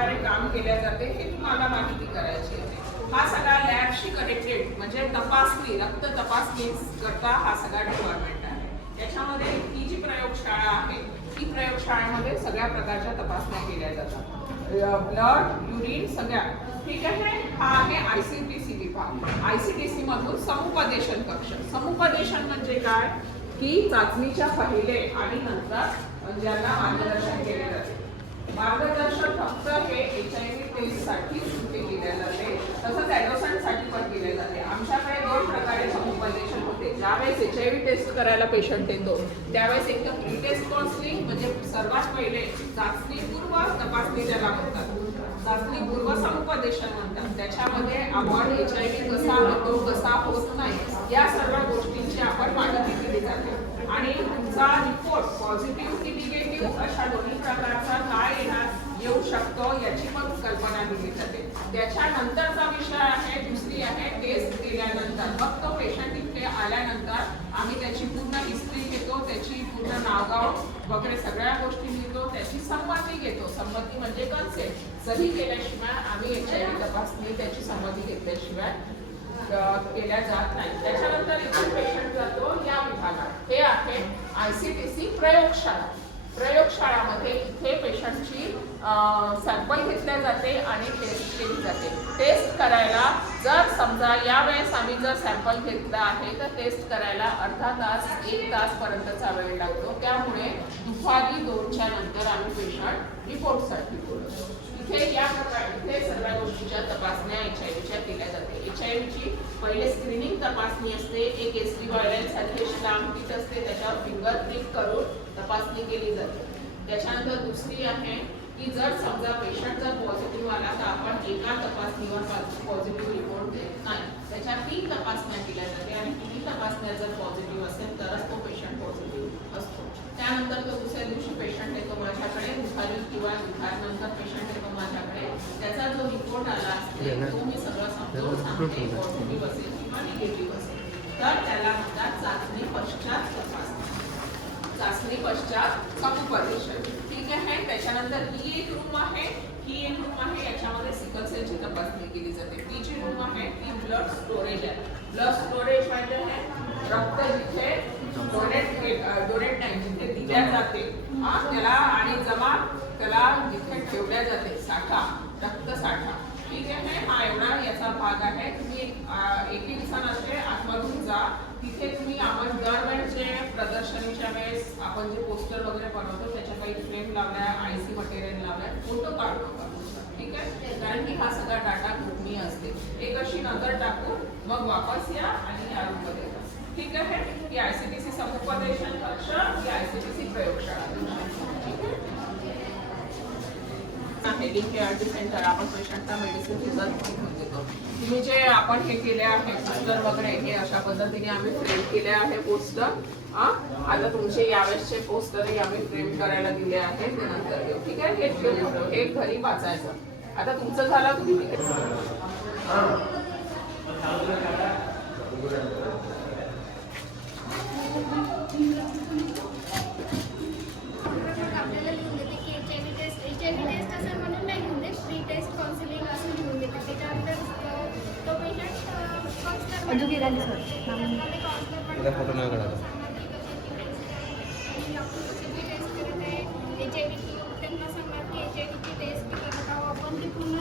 प्रकारे काम केले जाते हे तुम्हाला माहिती करायची आहे. हा सगळा लॅबशी कनेक्टेड म्हणजे तपासणी, रक्त तपासणी करता हा सगळा डिपार्टमेंट आहे. त्याच्यामध्ये ही जी प्रयोगशाळा आहे ही प्रयोगशाळेमध्ये सगळ्या प्रकारच्या तपासण्या केल्या जातात. ब्लड, युरिन सगळ्या. ठीक आहे. हा आहे ICTC विभाग. ICTC मधून समुपदेशन कक्ष. समुपदेशन म्हणजे काय की चाचणीच्या पहिले आणि नंतर ज्यांना मार्गदर्शन केले जाते. मार्गदर्शन फक्त हे HIV टेस्ट साठी केले जाते, तसंच ॲडोसंटसाठी पण केले जाते. आमच्याकडे 2 प्रकारे समुपदेशन होते. ज्यावेळेस HIV टेस्ट करायला पेशंट येतो त्यावेळेस एक तर प्री टेस्ट काउन्सिलिंग म्हणजे सर्वात पहिले चाचणीपूर्व तपासणी ज्याला म्हणतात, चाचणीपूर्व समुपदेशन म्हणतात. त्याच्यामध्ये आपण HIV कसा होतो कसा होत नाही या सर्व गोष्टींची आपण माहिती दिली जाते आणि तुमचा रिपोर्ट पॉझिटिव्ह की निगेटिव्ह अशा दोन्ही प्रकारचा काय येऊ शकतो याची पण कल्पना दिली जाते. त्याच्यानंतरचा विषय आहे दुसरी आहे टेस्ट केल्यानंतर मग तो पेशंट इथे आल्यानंतर आम्ही त्याची पूर्ण हिस्ट्री घेतो, त्याची पूर्ण नावगाव वगैरे सगळ्या गोष्टी घेतो, त्याची संमती घेतो. संमती म्हणजे कन्सेंट. सही केल्याशिवाय आम्ही HIV तपासणी त्याची संमती घेतल्याशिवाय केल्या जात नाही. त्याच्यानंतर इथे पेशंट जातो या विभागात. हे आहे ICTC प्रयोगशाळा. प्रयोगशाळामध्ये इथे पेशंटची सॅम्पल घेतल्या जाते आणि टेस्ट केली जाते. टेस्ट करायला जर समजा यावेळेस आम्ही जर सॅम्पल घेतला आहे तर टेस्ट करायला अर्धा तास 1 तासपर्यंतचा वेळ लागतो. त्यामुळे दुपारी 2च्या नंतर आम्ही पेशंट रिपोर्टसाठी बोलवतो. इथे या प्रकारे इथे सर्व गोष्टीच्या तपासण्या HIVच्या केल्या जाते. HIVची पहिले स्क्रीनिंग तपासणी असते. एक ST व्हायरल सारखे लांब किट असते, त्याच्यावर फिंगर प्रिक करून तपासणी केली जाते. त्याच्यानंतर दुसरी आहे की जर समजा पेशंट जर पॉझिटिव्ह आला तर आपण एका तपासणीवर पॉझिटिव्ह रिपोर्ट देत नाही. त्याच्या 3 तपासण्या केल्या जाते आणि 3 तपासण्या जर पॉझिटिव्ह असेल तरच तो पेशंट पॉझिटिव्ह असतो. त्यानंतर तो दुसऱ्या दिवशी पेशंट येतो माझ्याकडे, दुपारी किंवा दुपारनंतर पेशंट येतो माझ्याकडे. त्याचा जो रिपोर्ट आला असेल तो मी सगळं समजून सांगते पॉझिटिव्ह असेल किंवा निगेटिव्ह असेल तर त्याला म्हणतात चाचणी पश्चात तपासणी, चाचणी पश्चात समुपदेशन. ठीक आहे. त्याच्यानंतर ही एक रूम आहे. ही एक रूम आहे याच्यामध्ये सिकल सेलची तपासणी केली जाते. ती जी रूम आहे ती ब्लड स्टोरेज आहे. ब्लड स्टोरेज म्हणजे रक्त जिथे डोनेट नाही जिथे दिल्या जाते त्याला आणि जमा त्याला जिथे ठेवल्या जाते साठा, रक्त साठा. ठीक आहे. हा एवढा याचा भाग आहे. तुम्ही एक दिवसान असे आतमधून जा, तिथे तुम्ही आपण दरवेळचे प्रदर्शनीच्या वेळेस आपण जे पोस्टर वगैरे बनवतो त्याच्या काही फ्रेम लावल्या, IC मटेरियल लावल्या, फोटो काढू नका. ठीक आहे. कारण की हा सगळा डाटा गोपनीय असते. एक अशी नजर टाकून मग वापस या आणि या रूममध्ये जा. ठीक आहे. ही ICTC समुपदेशन कक्ष, ही ICTC प्रयोगशाळा. केअर सेंटर आपण पेशंटला मेडिसिन रिझल्ट घेऊन देतो. तुम्ही जे आपण हे केले आहे पोस्टर वगैरे हे अशा पद्धतीने आम्ही फ्रेम केले आहे पोस्टर. आता तुमचे यावेळेसचे पोस्टरही आम्ही फ्रेम करायला दिले आहेत ते नंतर घेऊ. ठीक आहे. हे घरी वाचायचं. आता तुमचं झालं तुम्ही फोटो नाही काढायचा. त्यांना सांगणार की HIV ची टेस्ट करत आहोत आपण, ते पूर्ण